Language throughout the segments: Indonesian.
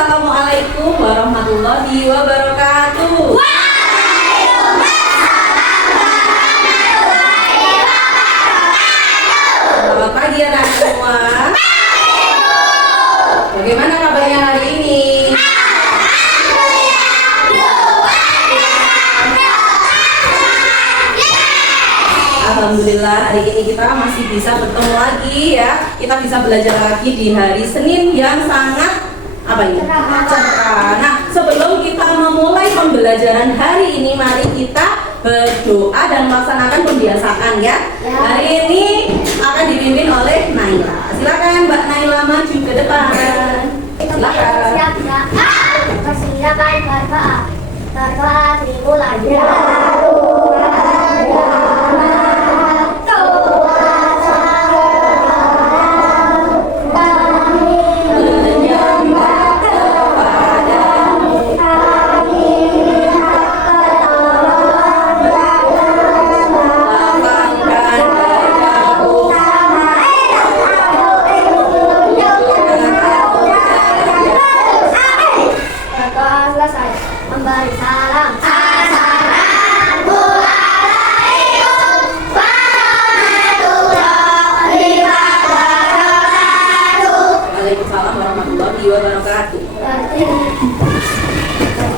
Assalamualaikum warahmatullahi wabarakatuh. Selamat pagi anak semua. Bagaimana kabarnya hari ini? Alhamdulillah hari ini kita masih bisa bertemu lagi ya. Kita bisa belajar lagi di hari Senin yang sangat cerah. Nah, sebelum kita memulai pembelajaran hari ini, mari kita berdoa dan melaksanakan pembiasaan ya. Hari ini akan dipimpin oleh Naila. Silakan Mbak Naila maju ke depan. Silakan. Berdoa dimulai. Memberi salam. Assalamualaikum warahmatullahi wabarakatuh. Waalaikumsalam warahmatullahi wabarakatuh.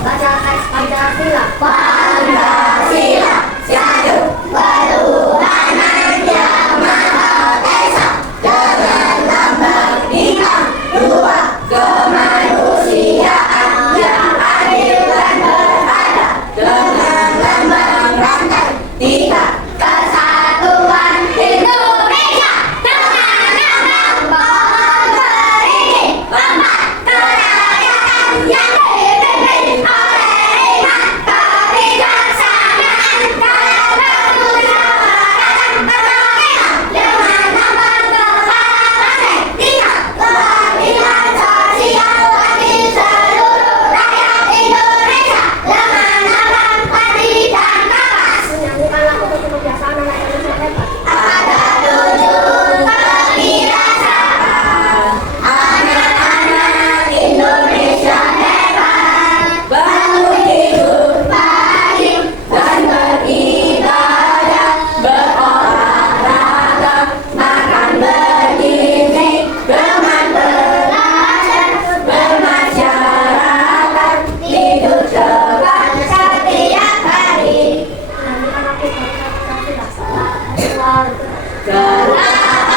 Baca teks Pancasila. Pancasila satu ketuhanan yang maha esa, dengan lambang bintang, dua kemanusiaan yang adil dan beradab, dengan lambang rantai, tiga kesatuan Indonesia, dengan lambang pohon beringin, empat kerakyatan yang dipimpin oleh hikmat, kebijaksanaan, dalam bermusyawaratan berkepentingan, dengan lambang kepala banteng, tiga keadilan sosial bagi seluruh rakyat Indonesia, dengan lambang padi dan kapas. Menyanyikan lagu kebiasaan anak Indonesia hebat. Ada tujuh kebiasaan anak-anak Indonesia hebat. Bangun tidur pagi dan beribadah, berolahraga, makan bergizi, bermanfaat, bermasyarakat, tidur cepat setiap hari.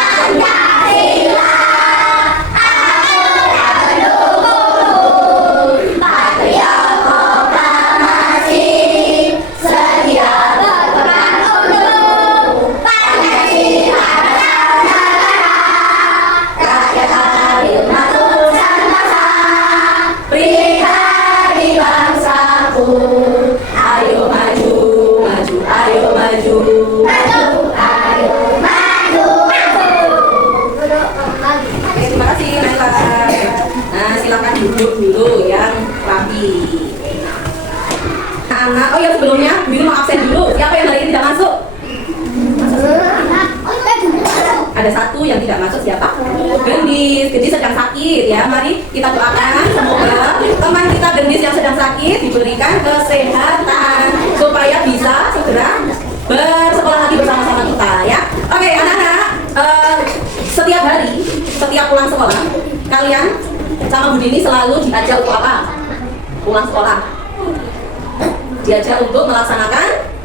Pancasila, aku pendukung Patriot Proklamasi, sedia berperan untuk Pancasila dan negara, rakyat adil makmur sentosa, pribadi bangsaku. Ayo maju, maju, ayo maju. Terima kasih Naila. Nah, silakan duduk dulu yang rapi. Anak, oh ya sebelumnya Biru mau absen dulu. Siapa yang hari ini tidak masuk? Ada satu yang tidak masuk, siapa? Gendis. Gendis sedang sakit ya. Mari kita doakan semoga teman kita Gendis yang sedang sakit diberikan kesehatan supaya bisa segera bersekolah lagi bersama-sama kita ya. Oke anak-anak, setiap hari, setiap pulang sekolah, kalian sama Bu Dini selalu diajak untuk apa? Pulang sekolah. Diajak untuk melaksanakan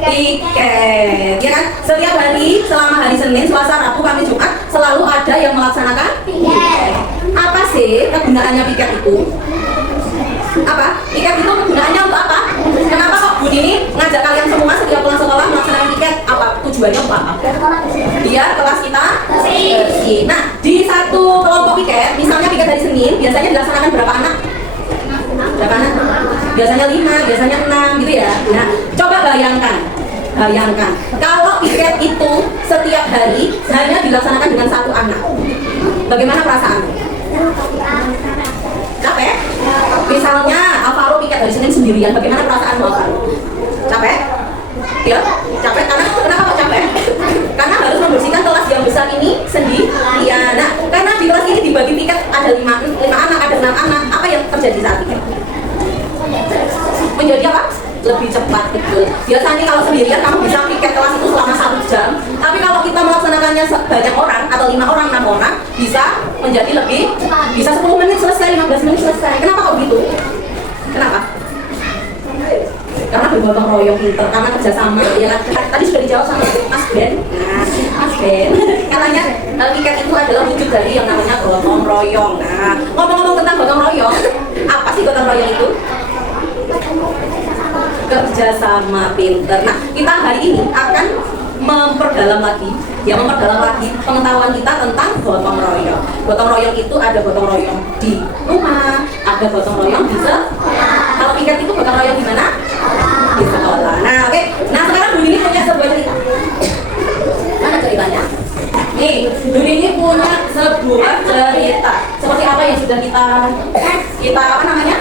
piket, ya kan? Setiap hari, selama hari Senin, Selasa, Rabu, Kamis, Jumat, selalu ada yang melaksanakan piket. Apa sih kegunaannya piket itu? Apa? Piket itu kegunaannya untuk apa? Kenapa kok Bu Dini ngajak kalian semua setiap pulang sekolah melaksanakan piket? Apa? Tujuannya untuk apa? Biar kelas kita bersih. Nah, di satu kelompok piket, misalnya piket hari Senin, biasanya dilaksanakan berapa anak? Berapa anak? Biasanya 5, biasanya 6 gitu ya. Nah, coba bayangkan kalau piket itu setiap hari hanya dilaksanakan dengan satu anak, bagaimana perasaan? Capek? Misalnya Alvaro piket hari Senin sendirian, bagaimana perasaanmu Alvaro? Capek? Ya, capek. Kenapa kok capek? Karena harus membersihkan kelas yang besar ini sendirian. Nah, karena di kelas ini dibagi piket ada 5 anak, ada 6 anak, apa yang terjadi saat ini? Menjadi apa? Lebih cepat, betul. Biasanya kalau sendirian kamu bisa piket kelas itu selama 1 jam, tapi kalau kita melaksanakannya banyak orang atau 5 orang, 6 orang, bisa menjadi lebih, bisa 10 menit selesai, 15 menit selesai. Kenapa kok gitu? Kenapa? Karena bergotong royong pinter, karena kerjasama, ya kan? Tadi sudah dijawab sama Mas Ben. Nah, Mas Ben katanya piket itu adalah wujud dari yang namanya gotong royong. Nah, ngomong-ngomong tentang gotong royong, apa sih gotong royong itu? Kerjasama pinter. Nah, kita hari ini akan memperdalam lagi pengetahuan kita tentang gotong royong. Gotong royong itu ada gotong royong di rumah, ada gotong royong di sekolah. Kalau piket itu gotong royong di mana? Di sekolah. Nah, oke. Nah, sekarang Bu Nini punya sebuah cerita. Mana ceritanya? Nih, Bu Nini punya sebuah cerita. Seperti apa yang sudah kita apa namanya?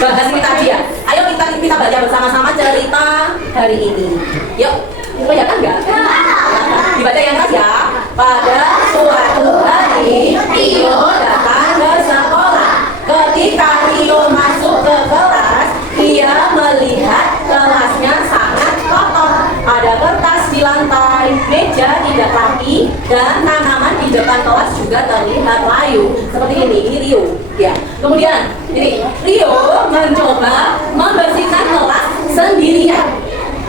Bahas ini tadi ya. Ayo kita baca bersama-sama cerita hari ini. Yuk. Kelihatan nggak? Dibaca yang keras ya. Pada suatu hari Rio datang ke sekolah. Ketika Rio masuk ke kelas, ia melihat kelasnya sangat kotor. Ada kertas di lantai, meja tidak rapi, dan tanaman di depan kelas juga terlihat layu. Seperti ini Rio. Ya. Kemudian ini Rio mencoba membersihkan kelas sendirian.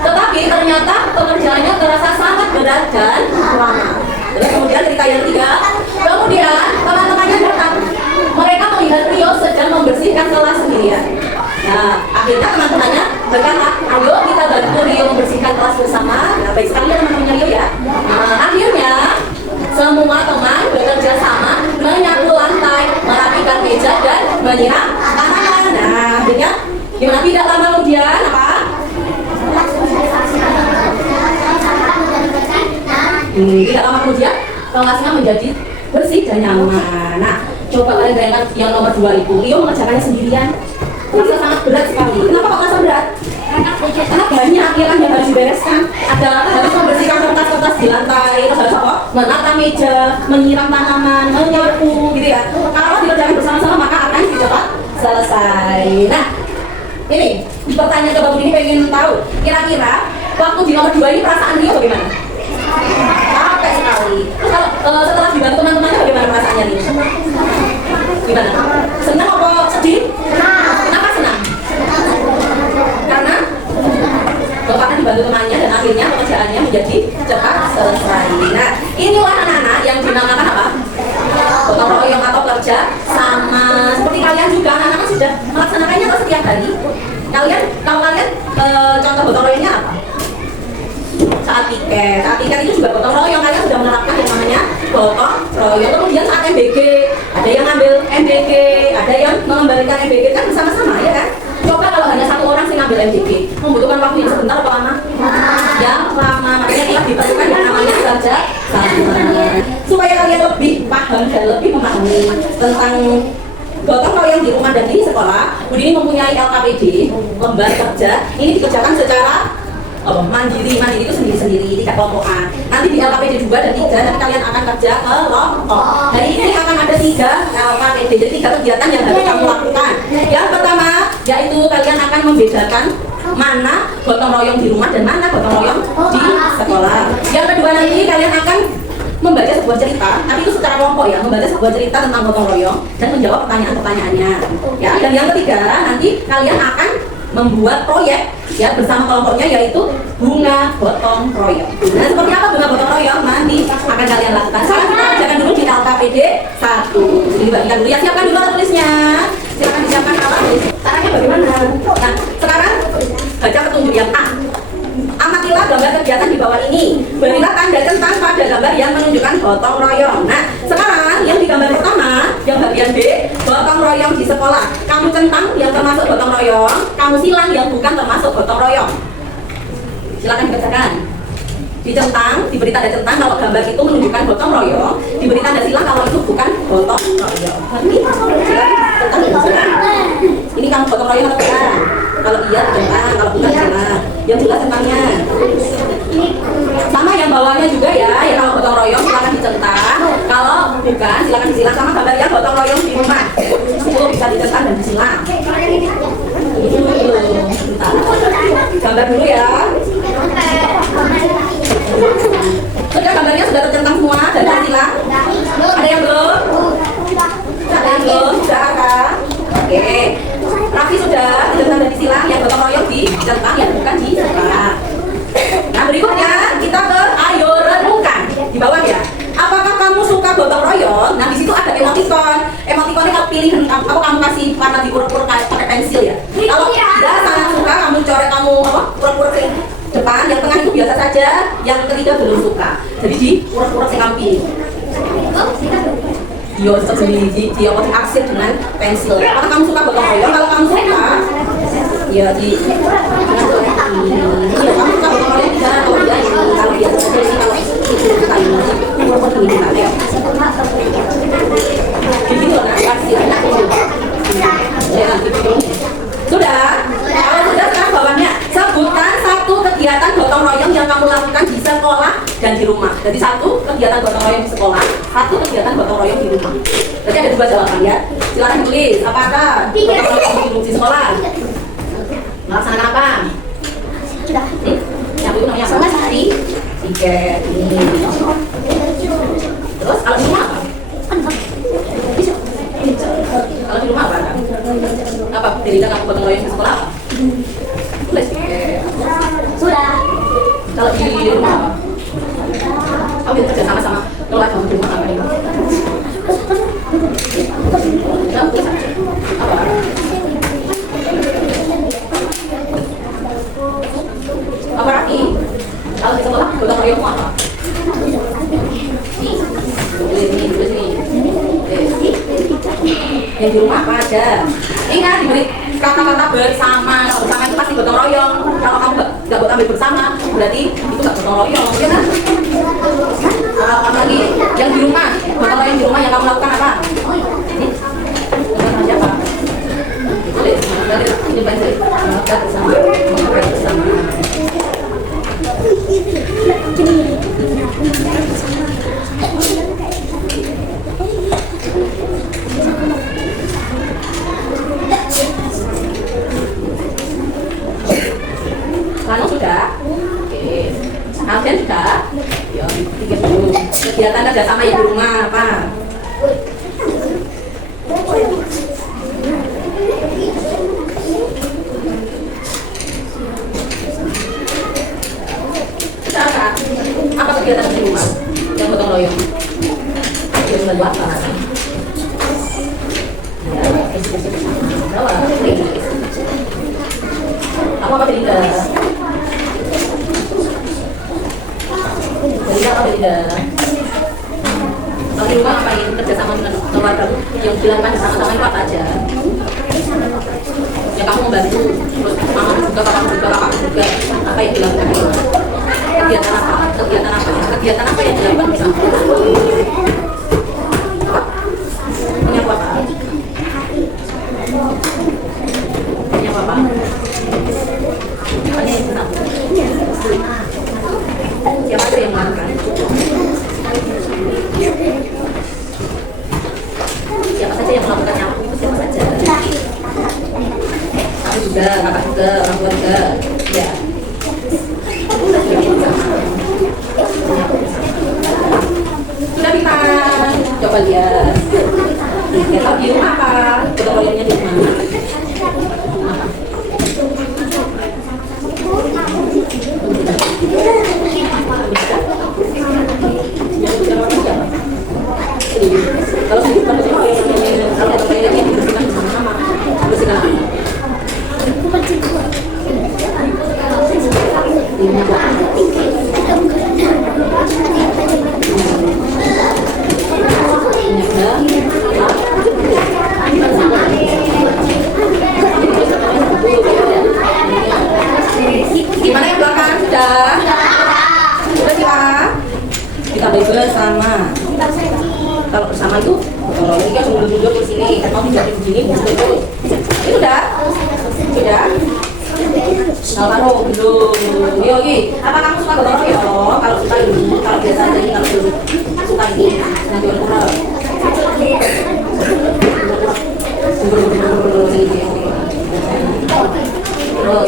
Tetapi ternyata pekerjaannya terasa sangat berat dan lama. Terus kemudian cerita yang ketiga, kemudian teman-temannya datang. Mereka melihat Rio sedang membersihkan kelas sendirian. Nah, akhirnya teman-temannya berkata, ayo kita bantu Rio membersihkan kelas bersama. Nah, baik sekali ya teman-temannya Rio ya. Nah, akhirnya semua teman bekerja sama menyapu lantai, merapikan meja dan menyiram tanaman. Nah, akhirnya gimana? Tidak lama kemudian apa? Tidak lama kemudian kelasnya menjadi bersih dan nyaman. Nah, coba kalian bayangkan yang nomor 2 itu, Rio mengerjakannya sendirian. Terasa sangat berat sekali. Kenapa kok terasa berat? Karena banyak yang harus dibereskan. Harus membersihkan kertas-kertas di lantai, terus harus apa? Menata meja, menyiram tanaman, menyapu, gitu ya. Kalau dikerjakan bersama-sama maka akan cepat selesai. Nah, ini pertanyaan ke Bapak ini pengen tahu, kira-kira waktu di nomor 2 ini perasaan Rio bagaimana? Capek sekali. Terus kalau setelah dibantu teman-temannya bagaimana perasaannya nih? Gimana? Senang apa sedih? Kenapa senang? Karena bapaknya dibantu temannya dan akhirnya pekerjaannya menjadi cepat selesai. Nah, inilah anak-anak yang dinamakan apa? Gotong royong atau kerja sama. Seperti kalian juga anak-anak sudah melaksanakannya atau setiap hari? Kalau kalian contoh gotong royongnya apa? Saat piket itu juga gotong royong. Kalian sudah menerapkan yang namanya gotong royong. Kemudian saat MBG, ada yang ngambil MBG, ada yang mengembalikan MBG, kan bersama-sama ya kan? Coba kalau hanya satu orang sih ngambil MBG, membutuhkan waktu yang sebentar atau lama? Yang lama. Makanya kita diperlukan yang namanya kerja sama. Supaya kalian lebih paham dan lebih memahami tentang gotong royong di rumah dan di sekolah, Bu Dini mempunyai LKPD, lembar kerja. Ini dikerjakan secara mandiri itu sendiri-sendiri, tidak kelompokan. Nanti di LKPD 2 dan 3 nanti kalian akan kerja kelompok. Hari ini akan ada 3 LKPD, jadi 3 kegiatan yang harus kamu lakukan. Yang pertama yaitu kalian akan membedakan mana gotong royong di rumah dan mana gotong royong di sekolah. Yang kedua nanti kalian akan membaca sebuah cerita, tapi itu secara kelompok ya, membaca sebuah cerita tentang gotong royong dan menjawab pertanyaan-pertanyaannya. Ya, dan yang ketiga nanti kalian akan membuat proyek ya bersama kelompoknya yaitu bunga gotong royong. Nah, seperti apa bunga gotong royong nanti akan kalian lakukan. Sekarang kita kerjakan dulu di LKPD 1. Jadi bagikan dulu ya, siapkan dulu alat tulisnya. Silakan disiapkan alat tulis. Caranya bagaimana? Nah, sekarang baca petunjuk yang A. Amatilah gambar kegiatan di bawah ini. Berilah tanda centang pada gambar yang menunjukkan gotong royong. Nah, sekarang yang di gambar pertama, yang bagian B, gotong royong di sekolah. Kamu centang yang termasuk gotong royong, kamu silang yang bukan termasuk gotong royong. Silakan dibacakan. Dicentang, diberi tanda centang kalau gambar itu menunjukkan gotong royong, diberi tanda silang kalau itu bukan gotong royong. Ini kamu gotong royong atau bukan? Kalau iya centang, kalau bukan silang. Yang jelas centangnya. Sama yang bawahnya juga ya, kalau gotong royong silakan dicentang. Kalau Bukan, silakan disilang sama gambar yang gotong royong di rumah. Itu bisa ditekan dan disilang. Gambar dulu ya. Sudah gambarnya sudah tercentang semua dan disilang. Ada yang belum? Ada yang belum? Sudah kan? Oke. Raffi sudah ditekan dan disilang. Yang gotong royong dicentang, yang bukan disilang. Nah berikutnya kita ke ayo renungkan di bawah ya. Apakah kamu suka gotong royong? Nah di situ ada emoticon. Emoticonnya kamu pilih apa kamu kasih warna diurut-urut pakai pensil ya. Kalau tidak sangat suka kamu coret kamu apa urut-urut ke depan. Yang tengah itu biasa saja. Yang ketiga belum suka. Jadi di urut-urut yang kamu pilih. Yo sendiri di apa arsip dengan pensil. Apakah kamu suka gotong royong? Kalau kamu suka ya di iya kamu suka gotong royong di sana atau tidak kalau biasa saja sih kalau itu kali ini urut-urut ini ya. Jadi loh nah kasih ya. Sudah? Kalau sudah sekarang bawahnya sebutkan satu kegiatan gotong royong yang kamu lakukan di sekolah dan di rumah. Jadi satu kegiatan gotong royong di sekolah, satu kegiatan gotong royong di rumah. Jadi ada dua jawaban ya. Silakan tulis. Apakah gotong royong di sekolah? Melaksanakan apa? Yang itu namanya apa? Hari tiket ini. Terus kalau di rumah apa? Kalau di rumah apa? Apa? Cerita kamu gotong royong di sekolah apa? Tulis. Sudah. Kalau di rumah apa? Oh, kita kerja sama-sama. Kalau kamu di rumah apa nih? Ya, tulis aja. Apa? Apa Raffi? Kalau di sekolah gotong royong apa? Tulis nih. Yang di rumah apa aja? Ingat diberi kata-kata bersama. Kalau bersama itu pasti gotong royong. Kalau kamu nggak buat ambil bersama, berarti itu nggak gotong royong, ya kan? Apa lagi? Yang di rumah, gotong royong di rumah yang kamu lakukan apa? Bukan aja apa? Ini banyak. Makan bersama. Makan bersama. Lalu sudah? Oke. Alden sudah? Ya, pikir dulu. Kegiatan kerjasama yang di rumah apa? Sudah Kak? Apa kegiatan di rumah yang gotong royong? Kegiatan apa? Ya, apa tidak? Tidak apa tidak? Kalau di rumah ngapain kerjasama dengan keluarga yang dilakukan bersama-sama itu apa aja? Ya kamu membantu, terus mama juga, kakak juga, apa yang dilakukan? Kegiatan apa? Kegiatan apa? Kegiatan apa yang dilakukan bersama? Punya apa? Punya apa? Siapa tuh yang melakukan? Siapa saja yang melakukan nyapu itu siapa saja? Aku juga, kakak juga, orang tua juga. Ya. Sudah kita coba lihat. Ya tahu di rumah apa? Gotong royongnya di rumah. Kalau gimana yang belakang sudah? Sudah kita bersama. Kalau bersama itu kalau ini kan mundur-mundur ke sini, mau tidak begini mundur. Itu udah? Sudah? Taruh belum. Yogi, apa kamu suka gotong royong? Kalau suka ini, kalau biasa aja ini, kalau belum suka ini nanti orang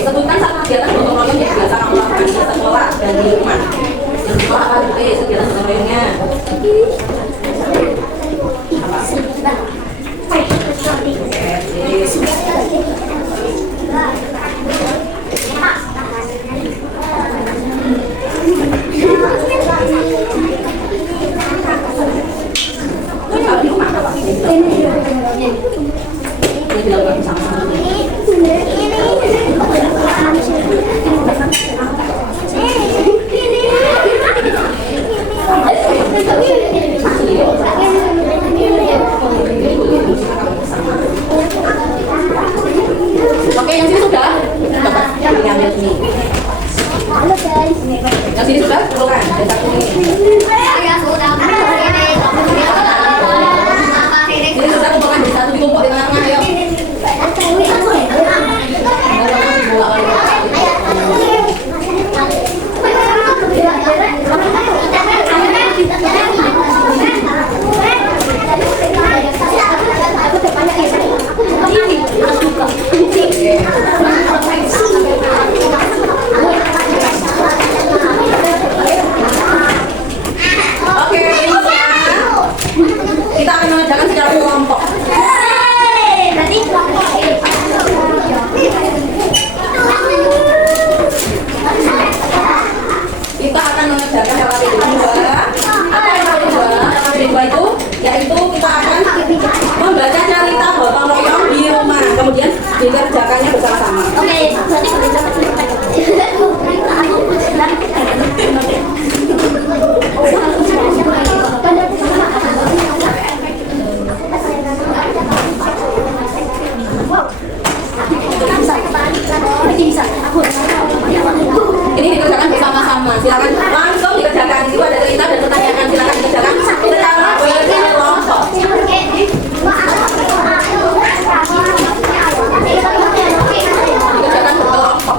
Sebutkan satu kegiatan gotong royong yang biasa kamu lakukan di sekolah dan di rumah. Yang di sekolah apa dulu kegiatan gotong royongnya? Kalau di rumah apa? Ini dilakukan bersama-sama. Oke, yang sini sudah? Dapat. Yang ambil sini. Yang sini sudah? Bukan. Yang satu ini. Ini sudah kumpulkan di satu, dikumpul di tengah-tengah, ayo. Oke, kita akan mengerjakan secara kelompok. Kita akan mengerjakan LKP 2. Apa LKP 2? LKP 2 itu yaitu kita akan membaca cerita gotong royong di rumah, kemudian dikerjakannya bersama-sama. Oke, berarti Ini dikerjakan bersama-sama. Silakan langsung dikerjakan. Di situ ada cerita dan pertanyaan. Silakan dikerjakan secara berkelompok. Dikerjakan berkelompok. Silakan dikerjakan secara berkelompok.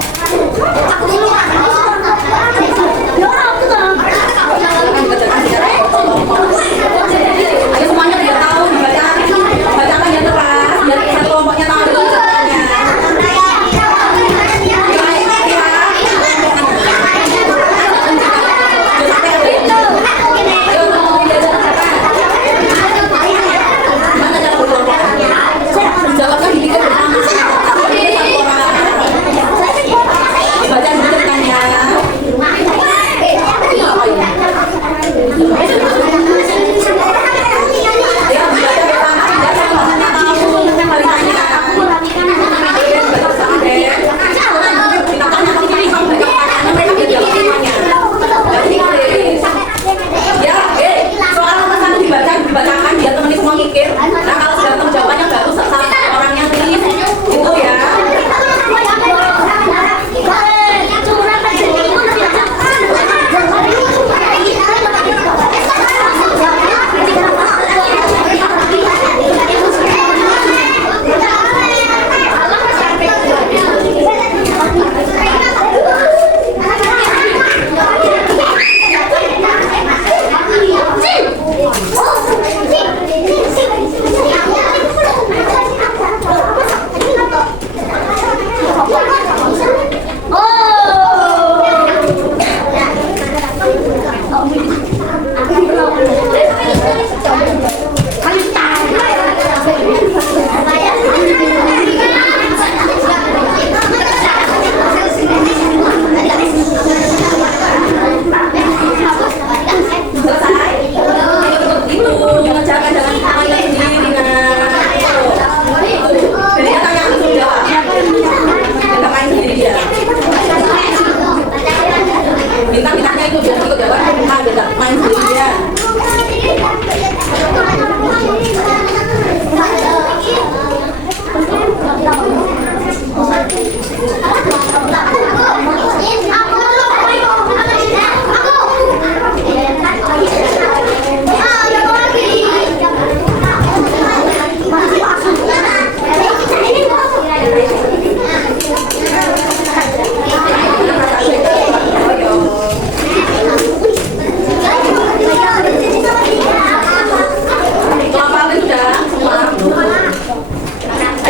Ayo semuanya biar tahu bacakan yang keras biar satu kelompoknya tahu caranya. Ayo, ayo, ayo.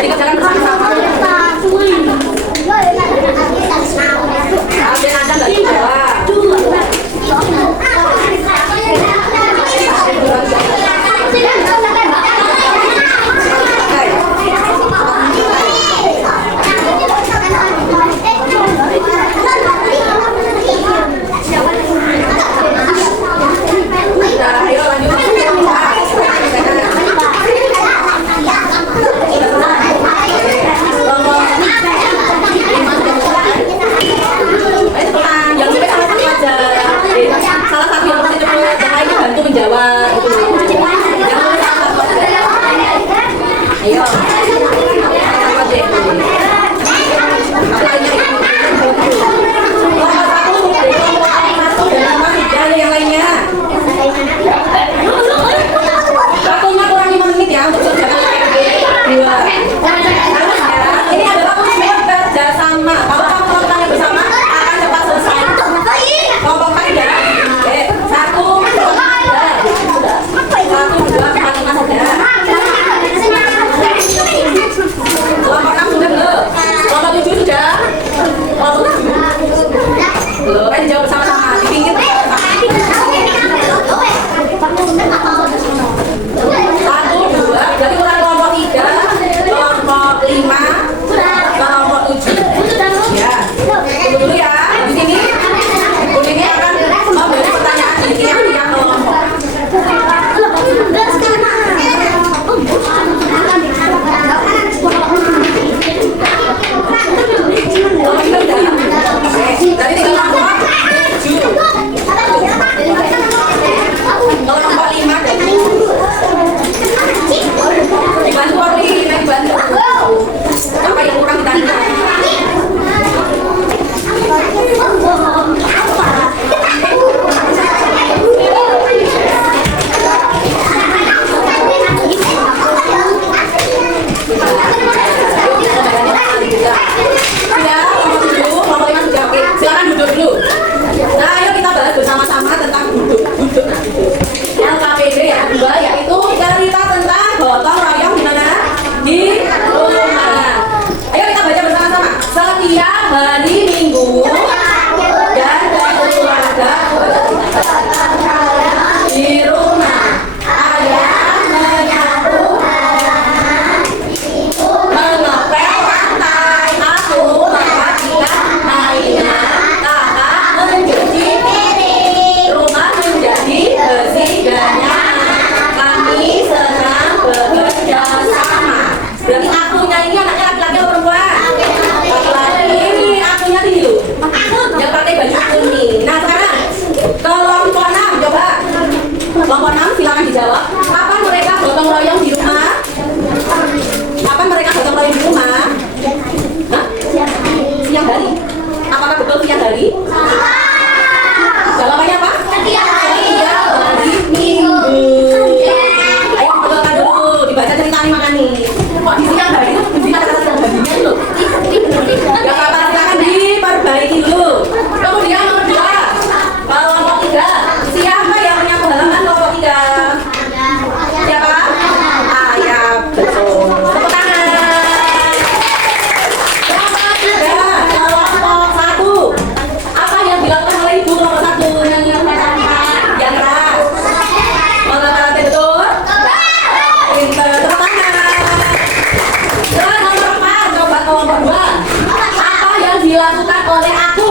Jadi kerjakan bersama-sama. Ada nada nggak dijawab? Nah, ayo lanjut. Salah satu yang paling cepat, yang lainnya bantu menjawab. Ayo. Apa deh? Yang lainnya. Waktunya kurang 5 menit ya untuk dua. Ini adalah ujian kerjasama. Kalau kamu melakukannya bersama akan cepat selesai. Kelompokkan ya. Oke, 1, 2, 3. 1, 2, 4, 5 saja. Kelompok 6 sudah belum? Kelompok 7 sudah? Kelompok 7 belum? Dijawab bersama-sama. Di pinggir. 1, 2, jadi kurang kelompok 3, kelompok 5, kelompok 7. Ya, tunggu dulu ya. Di sini, ini akan memberi pertanyaan di tiap kelompok. Dari 3 kelompok 7, kelompok 5 dan 7. Dibantu Polri, dibantu. Apa yang kurang ditanya? Sudah, kelompok 7, kelompok 5 sudah. Oke, silakan duduk dulu. Nah, ayo kita bahas bersama-sama tentang duduk. LKPD yang kedua yaitu cerita tentang gotong royong di mana? Di rumah. Ayo kita baca bersama-sama. Setiap hari Minggu dan keluarga di rumah. Ayah menyapu mengepel lantai, aku membagikan mainan, kakak mencuci piring, rumah menjadi bersih dan nyaman. Kami senang bekerja sama. Berarti akunya ini anaknya laki-laki atau perempuan? Laki-laki. Ini akunya tinggi loh. Yang pakai baju kuning. Nah sekarang kelompok 6 coba. Kelompok 6 silakan dijawab. Kapan mereka gotong royong di rumah? Kapan mereka gotong royong di rumah? Hah? Siang hari. Apakah betul siang hari? Jawabannya apa? Setiap hari Minggu. Ayo betulkan dulu. Dibaca ceritanya makanya. Kok di siang hari itu di kata-kata siang harinya itu? Ya apa silakan diperbaiki dulu. Kemudian nomor 2, kelompok 3. Siapa yang menyapu halaman kelompok 3? Siapa? Ayah, betul. Tepuk tangan. Kelompok 3, kelompok 1. Apa yang dilakukan oleh ibu kelompok 1? Yang keras. Mengapa betul? Pinter. Tepuk tangan. Sekarang nomor 4, coba kelompok 2. Apa yang dilakukan oleh aku?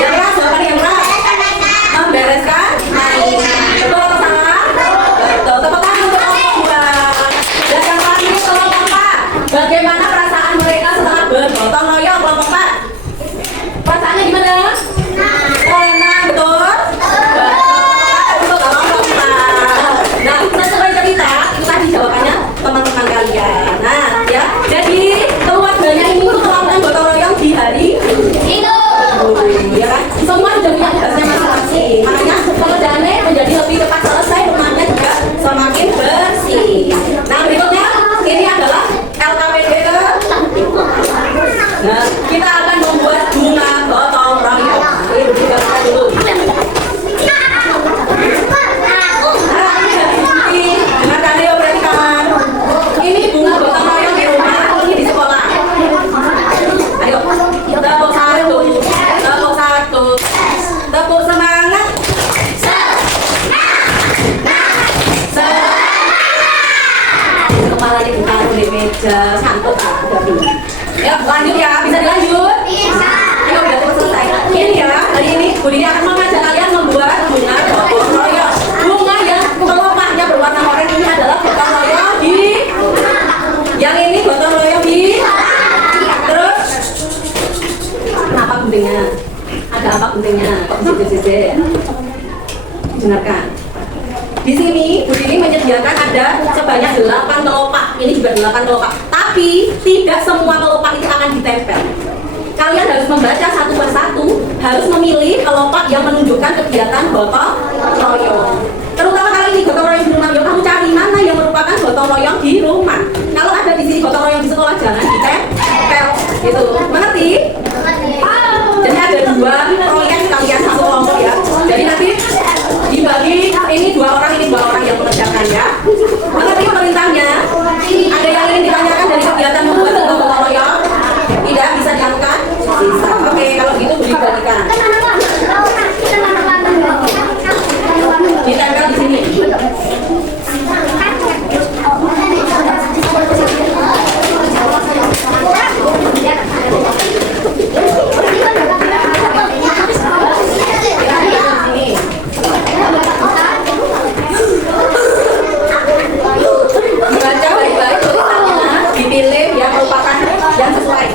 Yang keras, jawaban yang keras. Membereskan mainan. Betul atau salah? Betul. Tepuk tangan untuk kelompok 2. Dan yang terakhir kelompok 4. Bagaimana perasaan mereka setelah bergotong royong kelompok 4? Perasaannya gimana? Enak, betul? Betul, kelompok 4. Nah, sesuai cerita, itu tadi jawabannya teman-teman kalian. Nah, ya. Jadi keluarganya ini tuh melakukan gotong royong di hari aja, santai ada dulu. Ya lanjut ya, bisa dilanjut? Bisa. Ayo udah selesai. Ini ya, hari ini Bu Dini akan mengajak kalian membuat bunga gotong royong. Bunga yang kelopaknya berwarna oranye ini adalah gotong royong di. Yang ini gotong royong di. Terus kenapa pentingnya? Ada apa pentingnya? Kok bisa dengarkan. Di sini Bu Dini menyediakan ada sebanyak 8 kelopak. Ini juga 8 kelopak. Tapi tidak semua kelopak itu akan ditempel. Kalian harus membaca satu persatu, harus memilih kelopak yang menunjukkan kegiatan gotong royong. Terutama kali ini gotong royong di rumah, yuk kamu cari mana yang merupakan gotong royong di rumah. Kalau ada di sini gotong royong di sekolah jangan ditempel, gitu. Mengerti? Jadi ada 2 proyek kalian satu kelompok ya. Jadi nanti dibagi ini 2 orang yang mengerjakan ya. Mengerti perintahnya? Ada yang ingin ditanyakan dari kegiatan membuat gotong royong? Tidak bisa dilakukan? Bisa. Oke, kalau gitu dibagikan. Ditempel di sini. Dibaca baik-baik tulisannya, dipilih yang merupakan yang sesuai.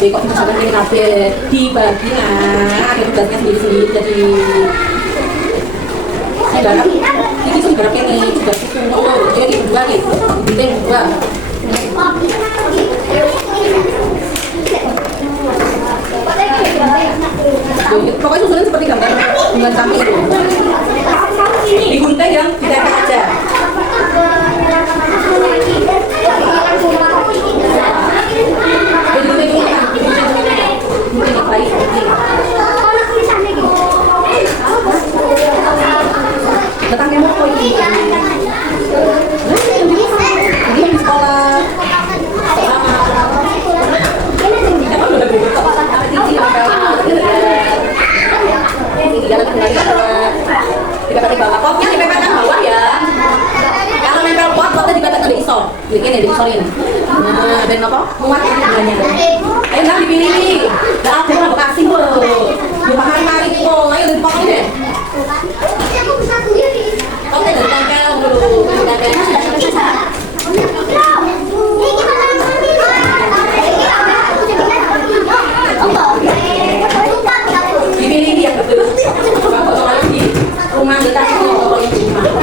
Jadi kok misalkan ini kafe dibagi nah ada tugasnya sendiri-sendiri jadi ibarat ini sebenarnya ini tugas itu jadi dua nih bikin dua pokoknya susunan seperti gambar dengan samping itu digunting yang ditempel aja. Letaknya mau kok ini di sekolah emang udah begitu kok cici disorin. Nah, ben apa? Muat bunganya. Ayo nggak dipilih nih. Nggak aku mau kasih loh. Mari kok, ayo dipotong deh. Oke, ditempel dulu. Dipilih dia betul. Potong aja di rumah kita itu potongnya di rumah.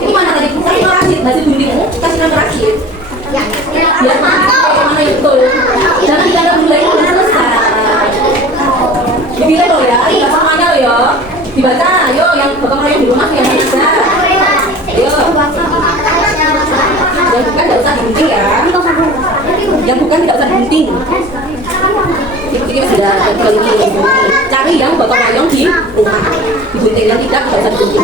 Ini mana tadi? Kasih rasit, kasih guntingmu, kasih nama rasit. Ya, mana itu? Jangan tidak ada mulai selesai. Dibilang loh ya, ini semuanya loh ya. Dibaca, ayo yang gotong royong di rumah yang mana? Ayo. Yang bukan tidak usah digunting ya. Yang bukan tidak usah digunting. Ini sudah tergunting. Cari yang gotong royong di rumah. Digunting yang tidak usah digunting.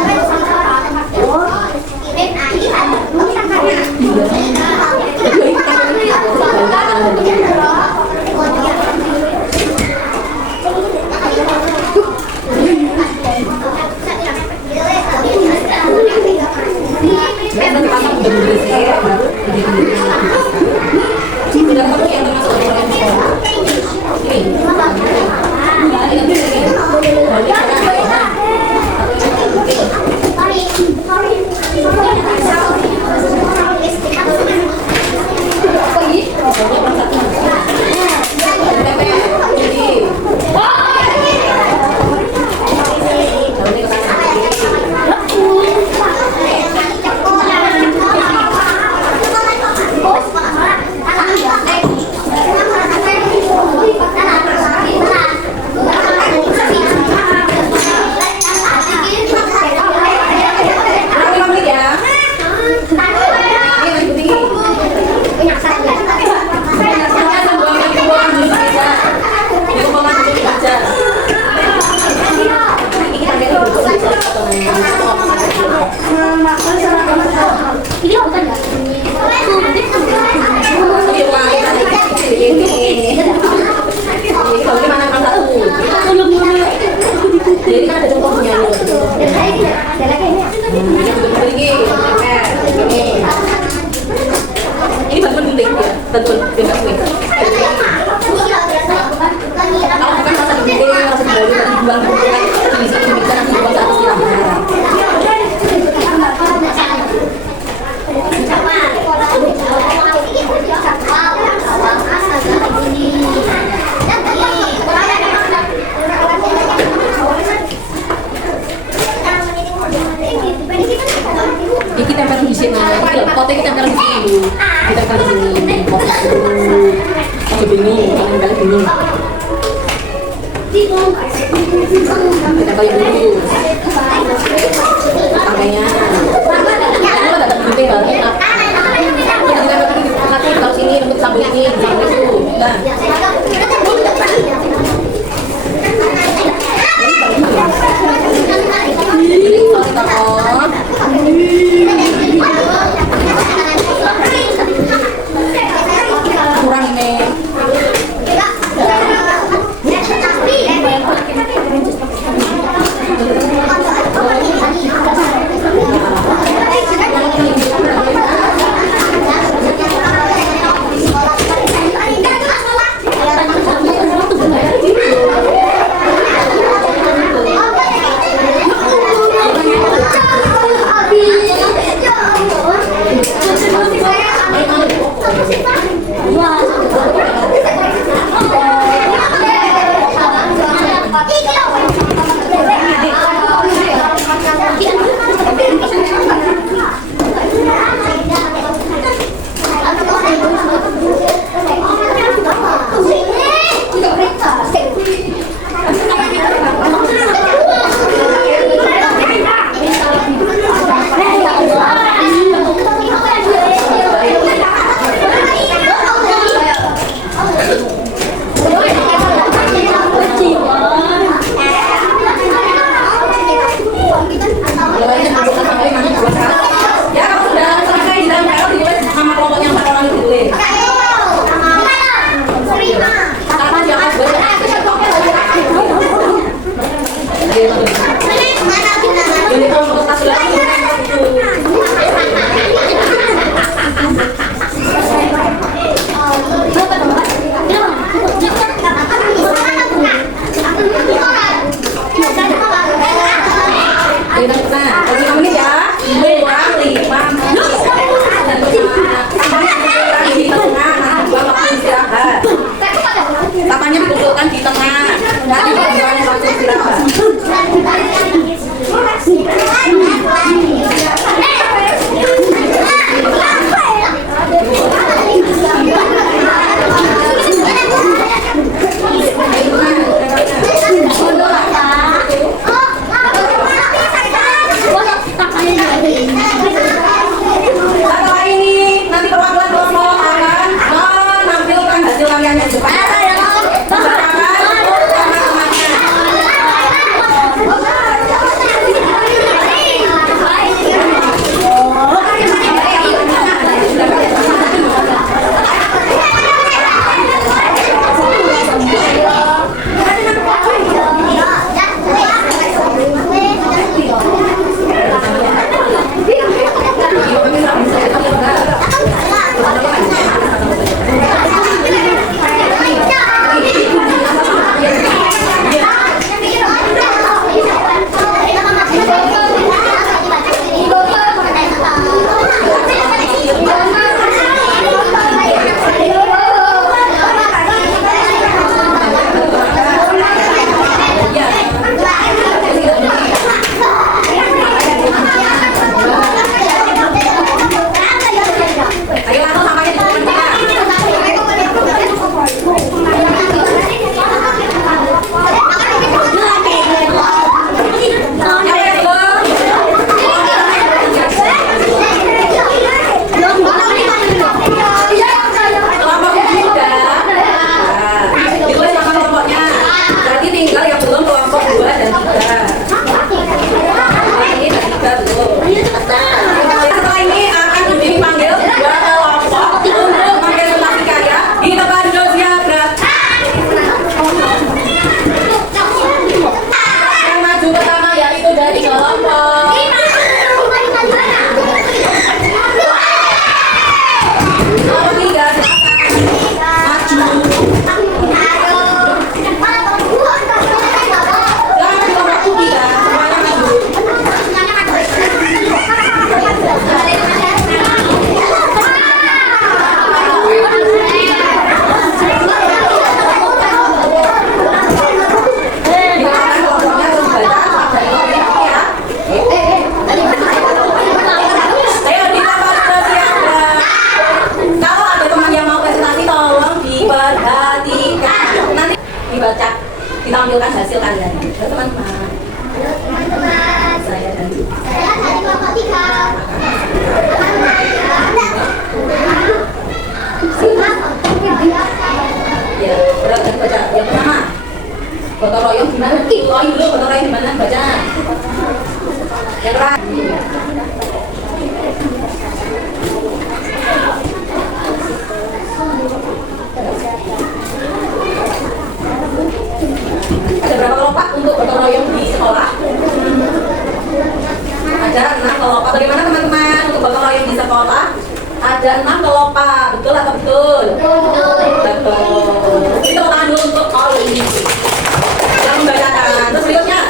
Jadi kalau mau tas lagi Tapanya dikumpulkan di tengah. Nanti bagian langsung istirahat. Setelah ini nanti perwakilan kelompok akan menampilkan hasil karya yang cepat. Dibaca, ditampilkan hasil karyanya. Ya, teman-teman. Saya dari kelompok 3. Ya, berarti baca. Yang pertama, gotong royong gimana? Gotong royong gimana? Baca. Yang terakhir. Ada berapa kelompok untuk gotong royong di sekolah? Ada 6 kelompok. Bagaimana teman-teman untuk gotong royong di sekolah? Ada 6 kelompok. Betul atau betul? Betul. Jadi tepuk tangan dulu untuk all ini yang membacakan. Terus berikutnya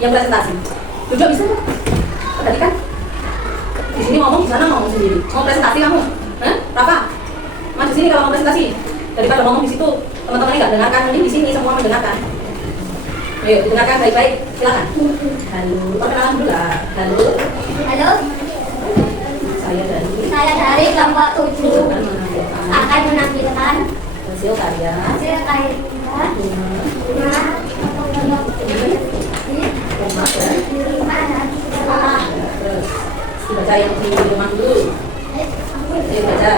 yang presentasi. Juga bisa kok. Tadi kan di sini ngomong, di sana ngomong sendiri. Mau presentasi kamu? Hah? Rafa? Maju sini kalau mau presentasi. Daripada ngomong di situ, teman-teman nggak dengarkan. Ini di sini semua mendengarkan. Ayo, dengarkan baik-baik. Silakan. Halo, perkenalan dulu lah. Halo. Halo, Saya dari kelompok 7 akan menampilkan hasil karya hasil karya rumah dan sekolah. terus dibaca yang di rumah dulu. Ayo baca.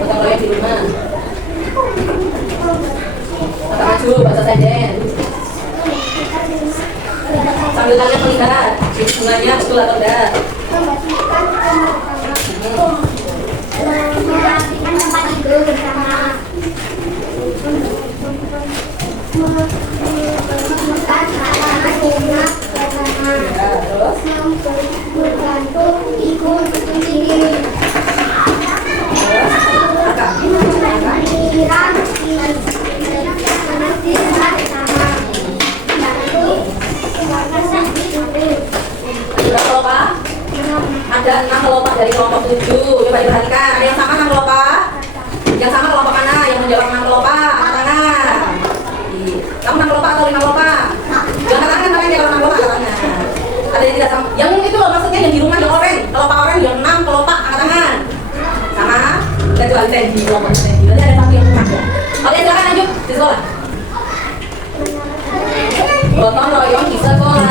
Gotong royong di rumah. Mata maju, baca saja. Sambil kalian melihat hubungannya betul atau enggak. Merapikan tempat tidur bersama. Menemukan halaman rumah bersama. Ya, terus Membantu ibu sendiri. Pikiran bersama. Bantu keluarga hidup. sudah kelopak. Ada 6 kelopak dari kelompok 7. Coba diperhatikan. Ada yang sama 6 kelopak? Yang sama kelompok mana? Yang menjawab 6 kelopak? Angkat tangan. Kamu 6 kelopak atau 5 kelopak? Jangan angkat tangan kalau 6 kelopak angkat tangan. Ada yang tidak sama? Yang itu loh maksudnya yang di rumah yang oranye. Kelopak oranye yang 6 kelopak angkat tangan. Sama? Kecuali Tendi, kelompok Tendi. Nanti ada satu yang rumah ya. Oke, silakan lanjut di sekolah. Gotong royong di sekolah.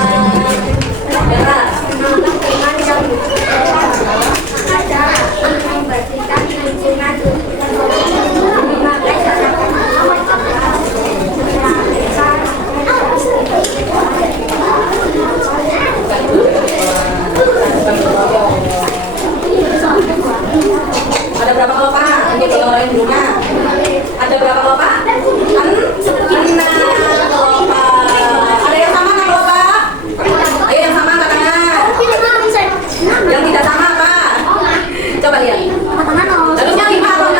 Benar. Menonton teman yang ada membersihkan lingkungan memakai Ada berapa kelopak untuk gotong royong di rumah? Ada berapa kelopak? Kan 6 kelopak. Ada yang sama 6 kelopak? Ayo yang sama angkat tangan. Yang tidak sama apa? Coba lihat. Harusnya 5 atau 6?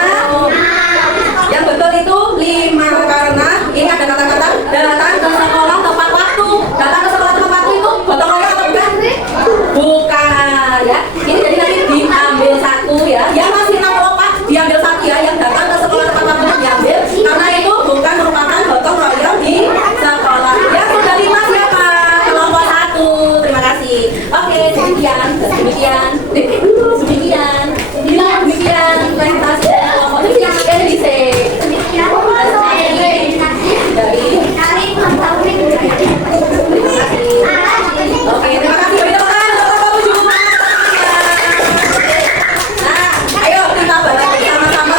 Yang betul itu 5 karena ini ada kata-kata datang ke sekolah tepat waktu. Datang ke sekolah tepat waktu itu gotong royong atau bukan? Bukan ya. Ini jadi nanti diambil satu ya. Yang masih 6 kelopak diambil satu ya. Yang datang ke sekolah tepat waktu diambil karena itu bukan merupakan gotong royong di sekolah. Yang sudah 5 siapa? Kelompok 1. Terima kasih. Oke, demikian. Demikian. Bilang demikian presentasi dari kelompok demikian edisi. dari mengetahui Terima kasih. Oke, terima kasih. Beri tepuk tangan untuk kelompok 7. Nah, ayo kita baca bersama-sama.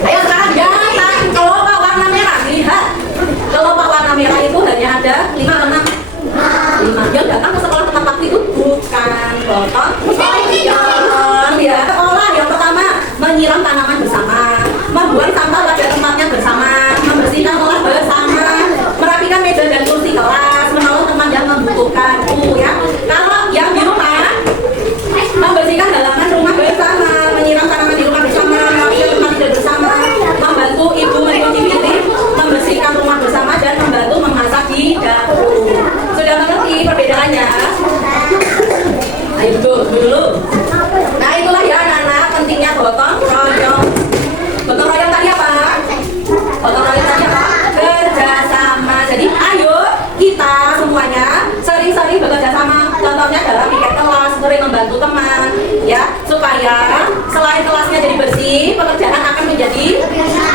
Ayo sekarang datang kelompok warna merah. Lihat, kelompok warna merah itu hanya ada 5 atau 6? 5. Yang datang ke sekolah tepat waktu itu bukan gotong royong ya. Sekolah yang pertama menyiram tanaman bersama, membuang sampah pada tempatnya bersama, membersihkan kelas bersama, merapikan meja dan kursi kelas, menolong teman yang membutuhkan. Ya. Kalau yang di rumah membersihkan halaman rumah bersama, menyiram tanaman di rumah bersama, merapikan tempat tidur bersama, membantu ibu mencuci piring, membersihkan rumah bersama dan membantu memasak di dapur. Sudah mengerti perbedaannya? Ayo dulu. Nah itulah ya anak-anak pentingnya gotong royong. Gotong royong tadi apa? Gotong royong tadi apa? Kerjasama. Jadi ayo kita semuanya sering-sering bekerja sama. Contohnya dalam piket kelas, sering membantu teman, ya supaya selain kelasnya jadi bersih, pekerjaan akan menjadi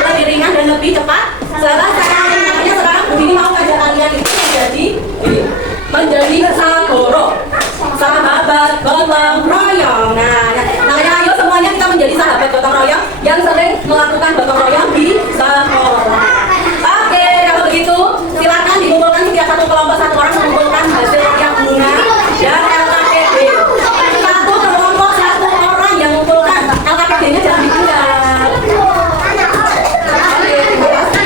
lebih ringan dan lebih cepat selesai. Makanya sekarang Bu Dini mau ngajak kalian itu menjadi saboro, sahabat gotong royong. Nah, makanya ayo semuanya kita menjadi sahabat gotong royong yang sering melakukan gotong royong di sekolah. Oke, kalau begitu silakan dikumpulkan setiap satu kelompok satu orang mengumpulkan hasil yang bunga dan LKPD. Satu kelompok satu orang yang mengumpulkan LKPD-nya jangan ditinggal. Oke, terima kasih.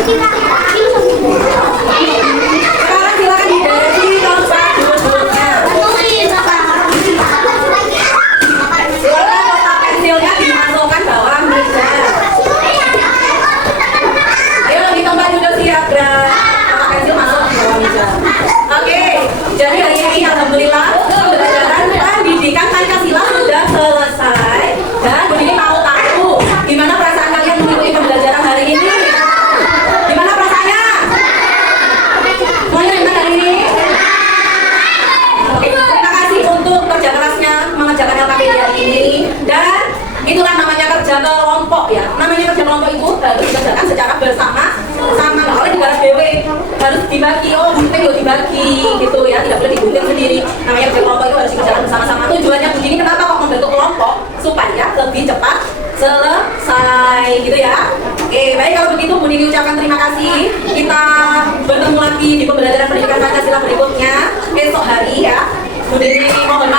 Terima kasih. kerja kelompok ya. Namanya kerja kelompok itu harus dikerjakan secara bersama-sama, nggak boleh digarap dewe, harus dibagi. Oh, gunting lo dibagi gitu ya, tidak boleh digunting sendiri. Namanya kerja kelompok itu harus dikerjakan bersama-sama. Tujuannya begini, kenapa kok membentuk kelompok? Supaya lebih cepat selesai gitu ya. Oke, baik kalau begitu Bu Nini ucapkan terima kasih. Kita bertemu lagi di pembelajaran pendidikan Pancasila berikutnya esok hari ya. Bu Nini mohon